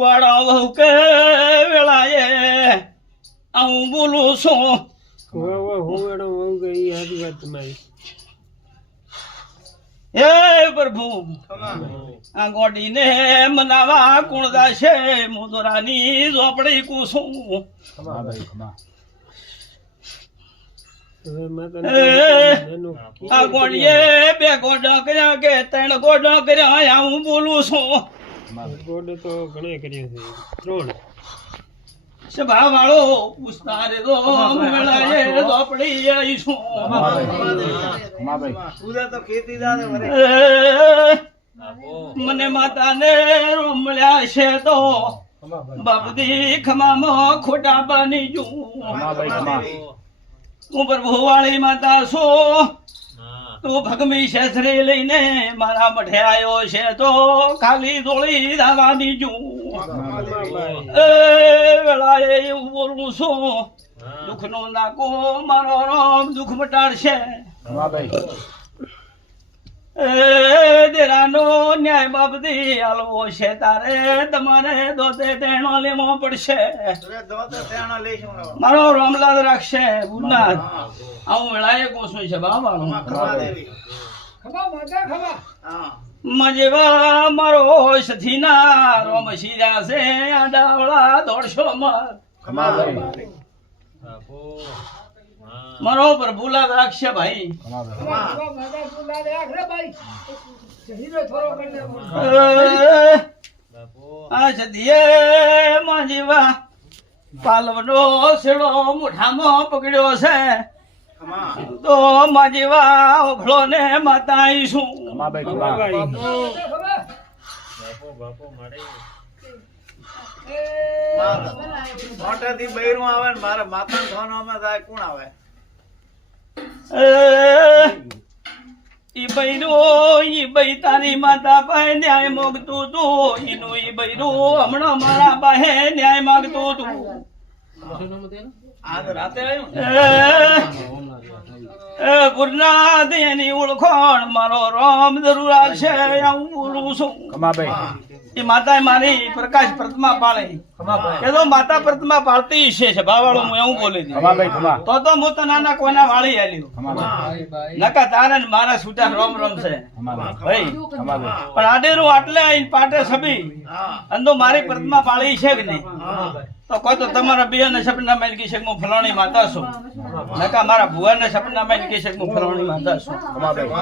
વાડા વહુ કે વેળાએ હું બોલું છું. હે પ્રભુ આ ગોડીને મનાવા કોણ જાશે? મુદરાની ઝોપડી કુસું. આ ગોડીએ 2 ગોડા કર્યા કે 3 ગોડા કર્યા હું બોલું છું. ગોડે તો ઘણા કર્યા છે 3 સભા વાળો પૂછતા રે તો મેળાએ ઝોપડી આવીશું. મને માતાને રોમળ્યા છે તો બાપદી ખમામાં ખોટા બની જું. હું પ્રભુ વાળી માતા છું. તું ભગમી શેથરી લઈને મારા મઠે આવ્યો છે તો ખાલી દોડી દાવાની જું. વેળાએ એવું બોલું છું. દુઃખ નો નાકો મારો રામ દુઃખ મટાડશે. દેરાનો ન્યાય બાબતી આલવો છે તારે તમારે દોતે ટેણો લેવો પડશે. મારો રામલાલ રાખશે ભૂલનાથ. આવું વેળાએ કોશું છે બાબા મજેવા મારો સથીના રોમ શીરા છે આડાવળા દોડશો મત. મારો પ્રભુલાલ રાખશે ભાઈ. આ સદીએ માજીવા પાલવનો શેડો મુઠામાં પકડ્યો છે તો માજીવા ઓખલો ને માતા આવીશું. મોટાથી બૈરું આવે ને મારા માતા થવાનો થાય કોણ આવે? ઈ બૈરો ઈ બઈ તારી માતા પાસે ન્યાય મોગતું તું. ઈનું ઈ બૈરું હમણાં મારા પાસે ન્યાય માગતું તું. આજ રાતે આવ્યું ગુરુનાથ એની ઓળખોણ મારો રામ જરૂર આવશે. હું બોલું છું. એ માતા મારી પ્રકાશ પ્રતિમા પાળે એ તો માતા પ્રતિમા પાળતી છે સભાવાળો હું એવું બોલી દઉં તો હું તો નાના કોના વાળી આલ્યું નકા તારે ને મારા છૂટા રોમ રોમ છે ભાઈ. પણ આડેરું આટલે આવીને પાટે છબી અને તો મારી પ્રતિમા પાળી છે કે નહીં તો કોઈ તો તમારા બે ને સપના માં કહી શકે હું ફલાણી માતા છું નકા મારા ભુવા ને સપના માં કહી શકે હું ફલાણી માતા છું.